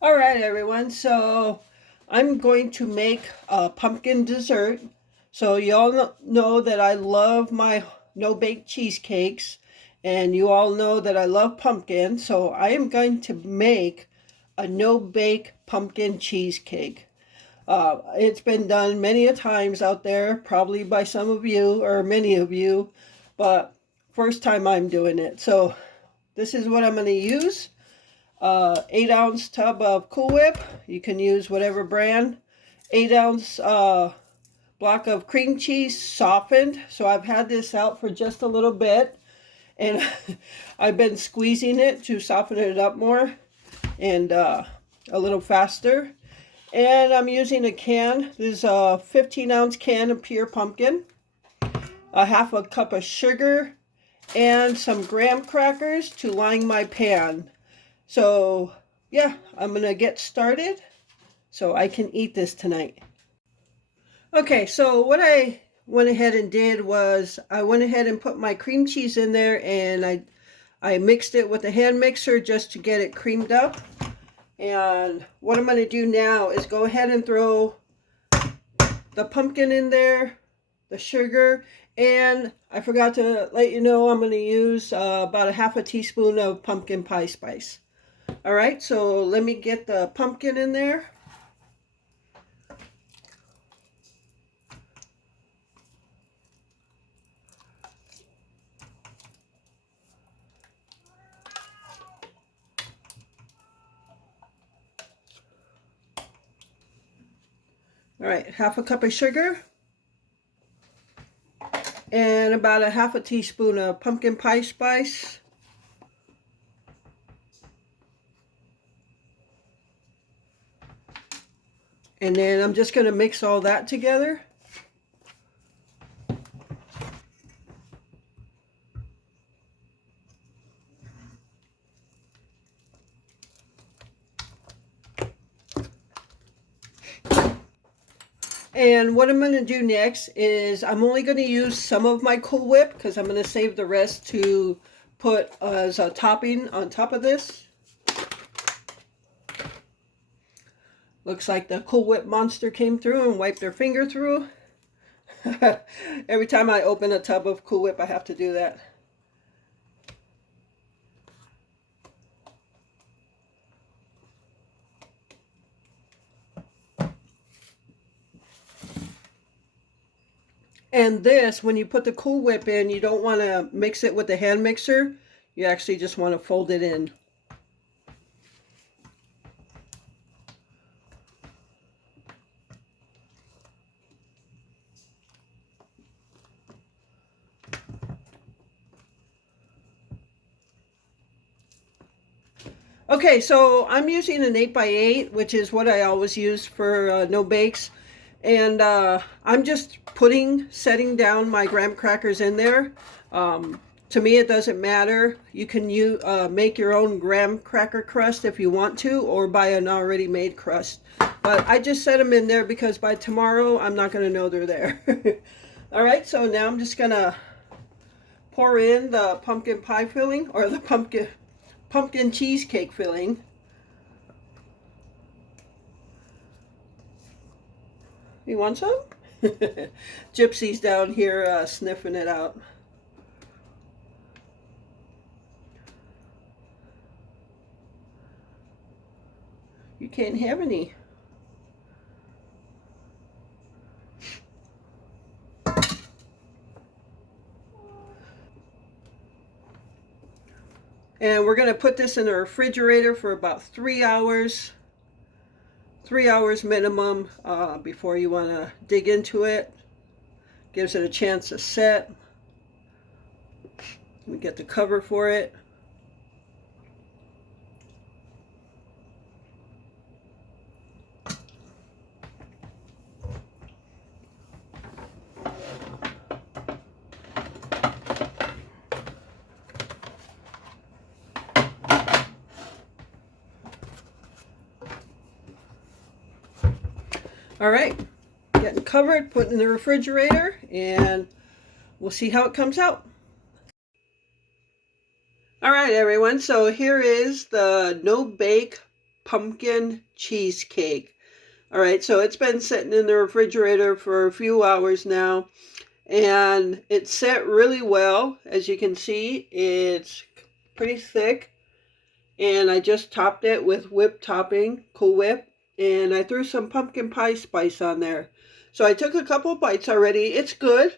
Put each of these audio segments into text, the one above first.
All right, everyone. So I'm going to make a pumpkin dessert. So you all know that I love my no-bake cheesecakes, and you all know that I love pumpkin. So I am going to make a no-bake pumpkin cheesecake. It's been done many a times out there, probably by some of you or many of you, but first time I'm doing it. So this is what I'm going to use. 8-ounce tub of Cool Whip. You can use whatever brand. 8-ounce block of cream cheese softened. So I've had this out for just a little bit, and I've been squeezing it to soften it up more and a little faster. And I'm using a can. This is a 15-ounce can of pure pumpkin, a half a cup of sugar, and some graham crackers to line my pan. So yeah, I'm gonna get started so I can eat this tonight. Okay, so what I went ahead and did was I went ahead and put my cream cheese in there, and I mixed it with a hand mixer just to get it creamed up. And what I'm going to do now is go ahead and throw the pumpkin in there, the sugar, and I forgot to let you know I'm going to use about a half a teaspoon of pumpkin pie spice. All right, so let me get the pumpkin in there. All right, half a cup of sugar and about a half a teaspoon of pumpkin pie spice. And then I'm just going to mix all that together. And what I'm going to do next is I'm only going to use some of my Cool Whip because I'm going to save the rest to put as a topping on top of this. Looks like the Cool Whip monster came through and wiped their finger through. Every time I open a tub of Cool Whip, I have to do that. And this, when you put the Cool Whip in, you don't want to mix it with the hand mixer. You actually just want to fold it in. Okay, so I'm using an 8x8, which is what I always use for no bakes. And I'm just setting down my graham crackers in there. To me, it doesn't matter. You can make your own graham cracker crust if you want to, or buy an already made crust. But I just set them in there because by tomorrow, I'm not going to know they're there. All right, so now I'm just going to pour in the pumpkin pie filling, or the pumpkin cheesecake filling. You want some? Gypsy's down here sniffing it out. You can't have any. And we're going to put this in the refrigerator for about 3 hours. 3 hours minimum before you want to dig into it. Gives it a chance to set. We get the cover for it. All right, getting covered, put in the refrigerator, and we'll see how it comes out. All right, everyone, so here is the no-bake pumpkin cheesecake. All right, so it's been sitting in the refrigerator for a few hours now, and it's set really well. As you can see, it's pretty thick, and I just topped it with whipped topping, Cool Whip, and I threw some pumpkin pie spice on there. So I took a couple bites already. It's good,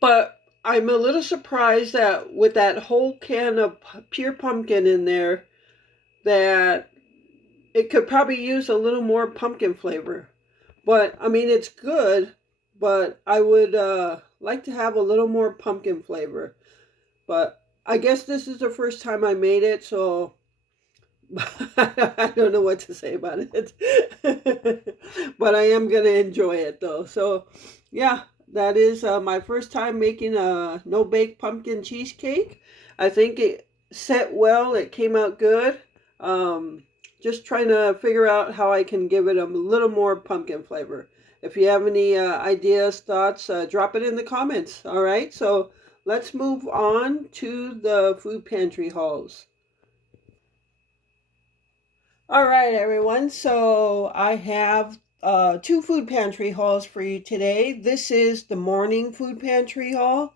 but I'm a little surprised that with that whole can of pure pumpkin in there, that it could probably use a little more pumpkin flavor. But I mean, it's good, but I would like to have a little more pumpkin flavor. But I guess this is the first time I made it, so I don't know what to say about it. But I am going to enjoy it though. So, yeah, that is my first time making a no bake pumpkin cheesecake. I think it set well, it came out good. Just trying to figure out how I can give it a little more pumpkin flavor. If you have any ideas, thoughts, drop it in the comments. All right, so let's move on to the food pantry hauls. All right, everyone. So I have two food pantry hauls for you today. This is the morning food pantry haul.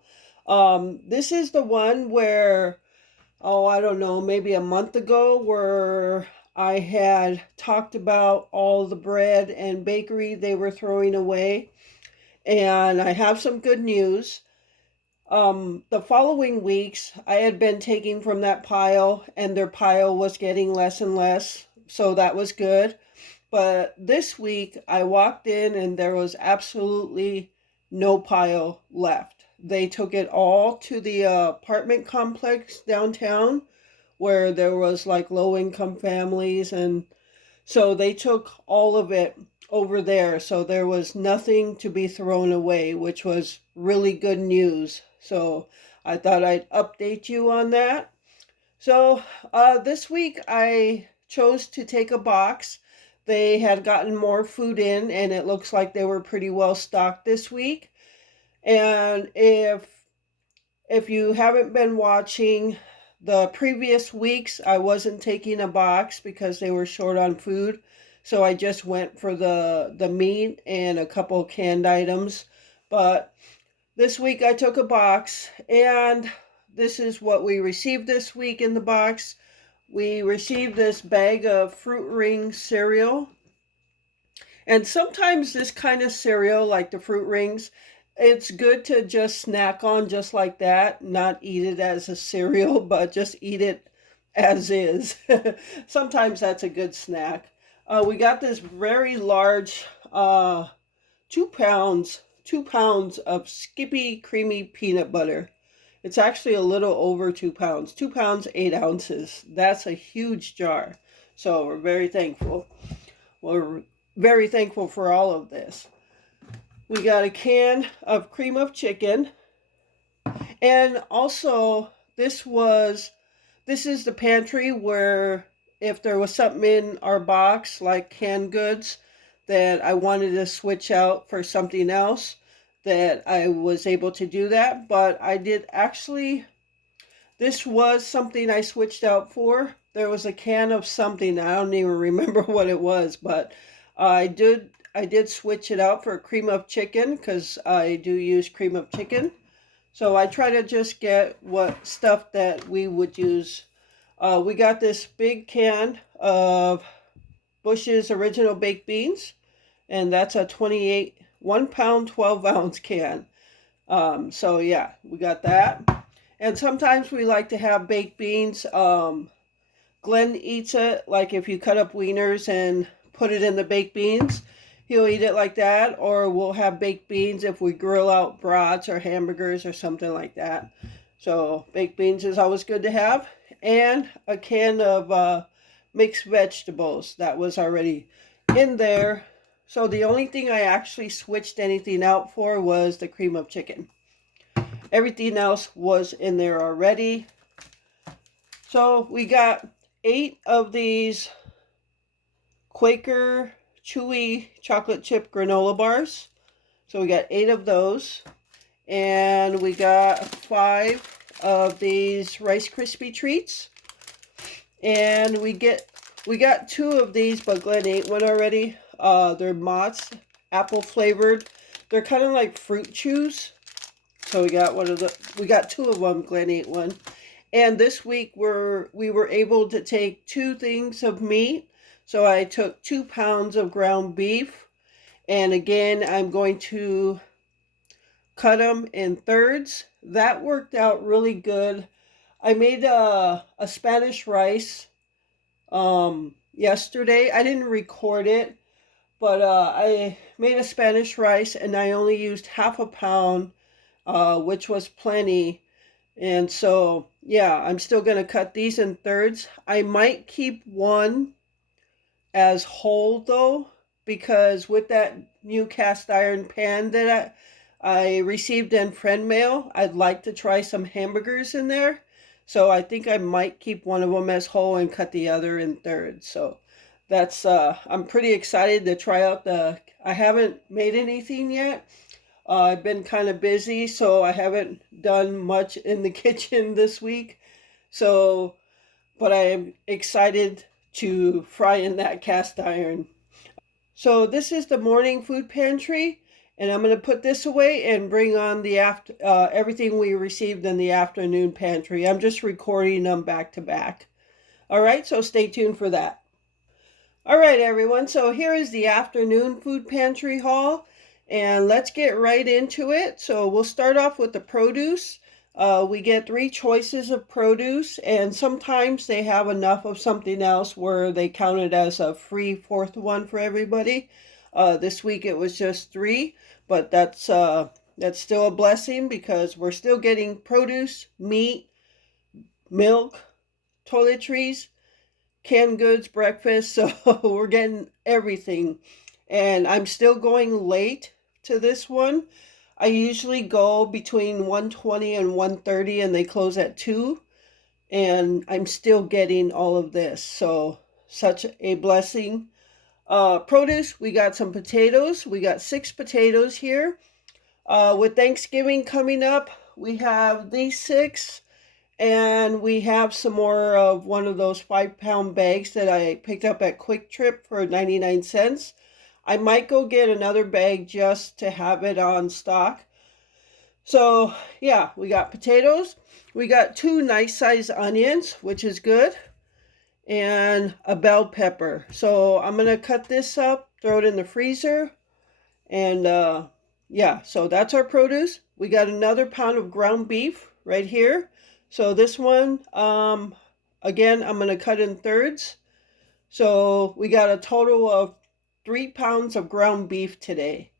This is the one where, oh, I don't know, maybe a month ago, where I had talked about all the bread and bakery they were throwing away. And I have some good news. The following weeks, I had been taking from that pile, and their pile was getting less and less. So that was good. But this week, I walked in and there was absolutely no pile left. They took it all to the apartment complex downtown where there was like low income families, and so they took all of it over there. So there was nothing to be thrown away, which was really good news. So I thought I'd update you on that. So this week I chose to take a box. They had gotten more food in, and it looks like they were pretty well stocked this week. And if you haven't been watching the previous weeks, I wasn't taking a box because they were short on food. So I just went for the meat and a couple canned items. But this week I took a box, and this is what we received this week in the box. We received this bag of Fruit Ring cereal. And sometimes this kind of cereal, like the Fruit Rings, it's good to just snack on just like that, not eat it as a cereal, but just eat it as is. Sometimes that's a good snack. We got this very large 2 pounds of Skippy creamy peanut butter. It's actually a little over 2 pounds, 2 pounds, 8 ounces. That's a huge jar. So we're very thankful. We're very thankful for all of this. We got a can of cream of chicken. And also, this is the pantry where if there was something in our box, like canned goods, that I wanted to switch out for something else, that I was able to do that. But I did actually, this was something I switched out for. There was a can of something, I don't even remember what it was, but I did switch it out for cream of chicken because I do use cream of chicken. So I try to just get what stuff that we would use. We got this big can of Bush's Original Baked Beans, and that's a 1 pound, 12 ounce can. So yeah, we got that. And sometimes we like to have baked beans. Glenn eats it like if you cut up wieners and put it in the baked beans. He'll eat it like that, or we'll have baked beans if we grill out brats or hamburgers or something like that. So baked beans is always good to have. And a can of mixed vegetables that was already in there. So the only thing I actually switched anything out for was the cream of chicken. Everything else was in there already. So we got 8 of these Quaker Chewy chocolate chip granola bars. So we got 8 of those. And we got 5 of these Rice Krispie treats. And we get We got two of these, but Glenn ate one already. They're Mott's, apple flavored. They're kind of like fruit chews. So we got two of them. Glenn ate one. And this week we were able to take two things of meat. So I took 2 pounds of ground beef. And again, I'm going to cut them in thirds. That worked out really good. I made a Spanish rice yesterday. I didn't record it, but I made a Spanish rice and I only used half a pound, which was plenty. And so, yeah, I'm still going to cut these in thirds. I might keep one as whole though, because with that new cast iron pan that I received in friend mail, I'd like to try some hamburgers in there. So I think I might keep one of them as whole and cut the other in thirds. So that's I'm pretty excited to try out I haven't made anything yet. I've been kind of busy, so I haven't done much in the kitchen this week. So, but I am excited to fry in that cast iron. So this is the morning food pantry, and I'm going to put this away and bring on the everything we received in the afternoon pantry. I'm just recording them back to back. All right, so stay tuned for that. All right, everyone. So here is the afternoon food pantry haul, and let's get right into it. So we'll start off with the produce. We get 3 choices of produce, and sometimes they have enough of something else where they count it as a free fourth one for everybody. This week it was just 3, but that's still a blessing because we're still getting produce, meat, milk, toiletries, canned goods, breakfast, so we're getting everything. And I'm still going late to this one. I usually go between 1:20 and 1:30 and they close at 2, and I'm still getting all of this. So such a blessing. Produce, we got some potatoes. We got 6 potatoes here. With Thanksgiving coming up, we have these 6. And we have some more of one of those 5-pound bags that I picked up at Quick Trip for 99 cents. I might go get another bag just to have it on stock. So, yeah, we got potatoes. We got 2 nice sized onions, which is good, and a bell pepper. So, I'm going to cut this up, throw it in the freezer, and yeah, so that's our produce. We got another pound of ground beef right here. So this one, again, I'm going to cut in thirds. So we got a total of 3 pounds of ground beef today.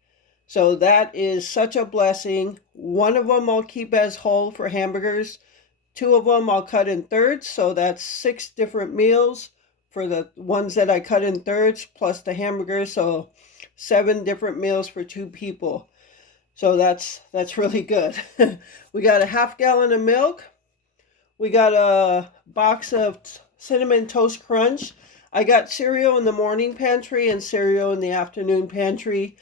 So that is such a blessing. One of them I'll keep as whole for hamburgers. 2 of them I'll cut in thirds. So that's 6 different meals for the ones that I cut in thirds plus the hamburgers. So 7 different meals for 2 people. So that's really good. We got a half gallon of milk. We got a box of Cinnamon Toast Crunch. I got cereal in the morning pantry and cereal in the afternoon pantry.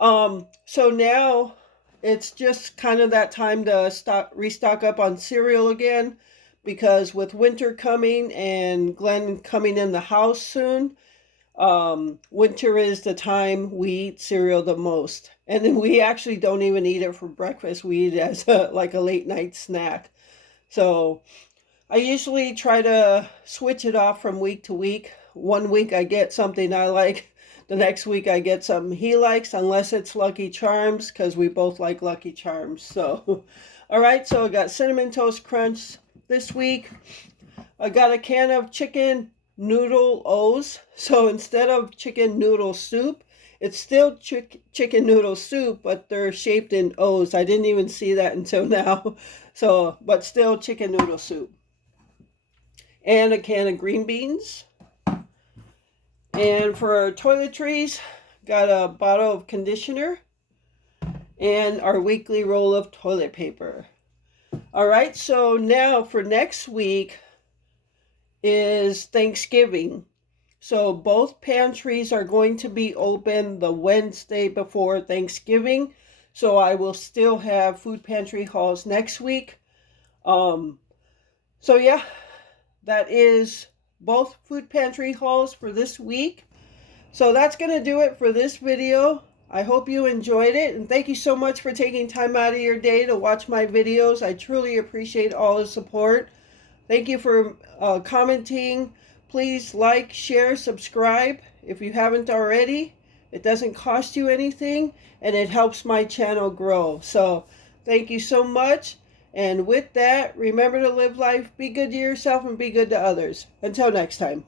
So now it's just kind of that time to restock up on cereal again, because with winter coming and Glenn coming in the house soon, winter is the time we eat cereal the most. And then we actually don't even eat it for breakfast. We eat it as like a late night snack. So I usually try to switch it off from week to week. One week I get something I like. The next week I get something he likes, unless it's Lucky Charms, because we both like Lucky Charms. So, all right, so I got Cinnamon Toast Crunch this week. I got a can of chicken noodle O's. So instead of chicken noodle soup, it's still chicken noodle soup, but they're shaped in O's. I didn't even see that until now. So, but still chicken noodle soup. And a can of green beans. And for our toiletries, got a bottle of conditioner and our weekly roll of toilet paper. All right, so now for next week is Thanksgiving. So both pantries are going to be open the Wednesday before Thanksgiving. So I will still have food pantry hauls next week. So yeah, that is both food pantry hauls for this week. So that's going to do it for this video. I hope you enjoyed it, and thank you so much for taking time out of your day to watch my videos. I truly appreciate all the support. Thank you for commenting. Please like, share, subscribe if you haven't already. It doesn't cost you anything, and it helps my channel grow. So thank you so much. And with that, remember to live life, be good to yourself, and be good to others. Until next time.